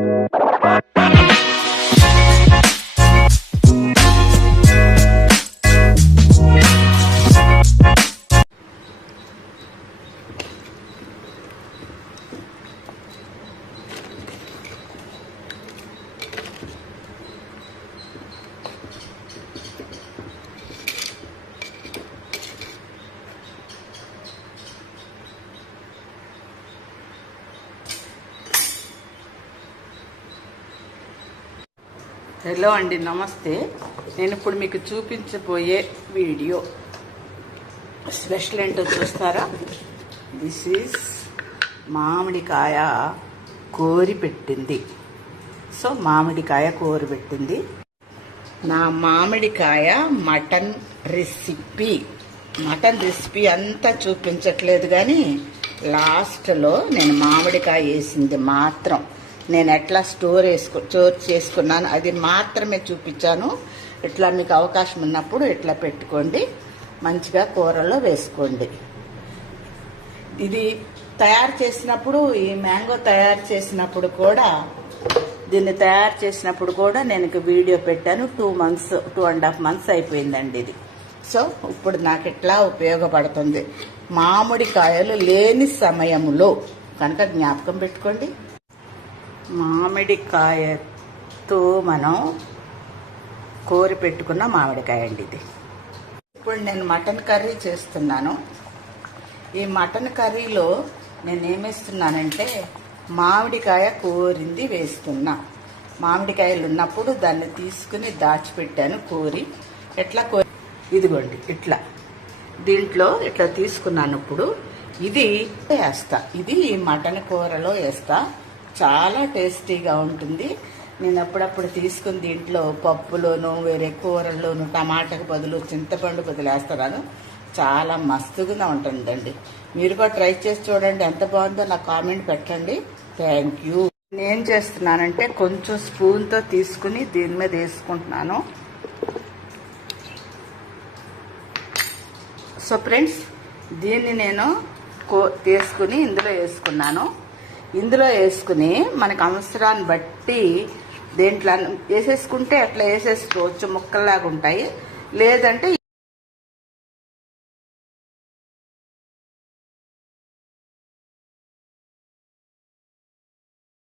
thank hello అండి నమస్తే. నేను ఇప్పుడు మీకు చూపించబోయే వీడియో. స్పెషల్ ఏంటో చూస్తారా? దిస్ ఈజ్ మామిడికాయ కోరి పెట్టింది. సో మామిడికాయ కోరి పెట్టింది. నా మామిడికాయ మటన్ రెసిపీ. మటన్ రెసిపీ అంతా చూపించట్లేదు కానీ లాస్ట్లో నేను మామిడికాయ వేసింది మాత్రం. నేను ఎట్లా స్టోర్ వేసుకు స్టోర్ చేసుకున్నాను అది మాత్రమే చూపించాను. ఇట్లా మీకు అవకాశం ఉన్నప్పుడు ఇట్లా పెట్టుకోండి మంచిగా కూరలో వేసుకోండి. ఇది తయారు చేసినప్పుడు ఈ మ్యాంగో తయారు చేసినప్పుడు కూడా దీన్ని తయారు చేసినప్పుడు కూడా నేను వీడియో పెట్టాను. Two months two and half months అయిపోయిందండి ఇది. సో ఇప్పుడు నాకు ఎట్లా ఉపయోగపడుతుంది? మామిడికాయలు లేని సమయంలో కనుక జ్ఞాపకం పెట్టుకోండి. మామిడికాయతో మనం కోరి పెట్టుకున్న మామిడికాయ అండి ఇది. ఇప్పుడు నేను మటన్ కర్రీ చేస్తున్నాను. ఈ మటన్ కర్రీలో నేను ఏమేస్తున్నానంటే మామిడికాయ కోరింది వేస్తున్నా. మామిడికాయలు ఉన్నప్పుడు దాన్ని తీసుకుని దాచిపెట్టాను కోరి. ఎట్లా కో ఇదిగోండి ఇట్లా. దీంట్లో ఇట్లా తీసుకున్నాను ఇప్పుడు. ఇది వేస్తా. ఇది ఈ మటన్ కూరలో వేస్తా. చాలా టేస్టీగా ఉంటుంది. నేను అప్పుడప్పుడు తీసుకుని దీంట్లో పప్పులోను వేరే కూరల్లోను టమాటాకు బదులు చింతపండు బదులు వేస్తున్నాను చాలా మస్తుగా ఉంటుందండి. మీరు కూడా ట్రై చేసి చూడండి. ఎంత బాగుందో నాకు కామెంట్ పెట్టండి. థ్యాంక్ యూ నేను చేస్తున్నానంటే కొంచెం స్పూన్తో తీసుకుని దీని మీద వేసుకుంటున్నాను. సో ఫ్రెండ్స్ దీన్ని నేను కో తీసుకుని ఇందులో వేసుకున్నాను. ఇందులో వేసుకుని మనకు అవసరాన్ని బట్టి దేంట్లో వేసేసుకుంటే అట్లా వేసేసుకోవచ్చు ముక్కల్లాగా ఉంటాయి. లేదంటే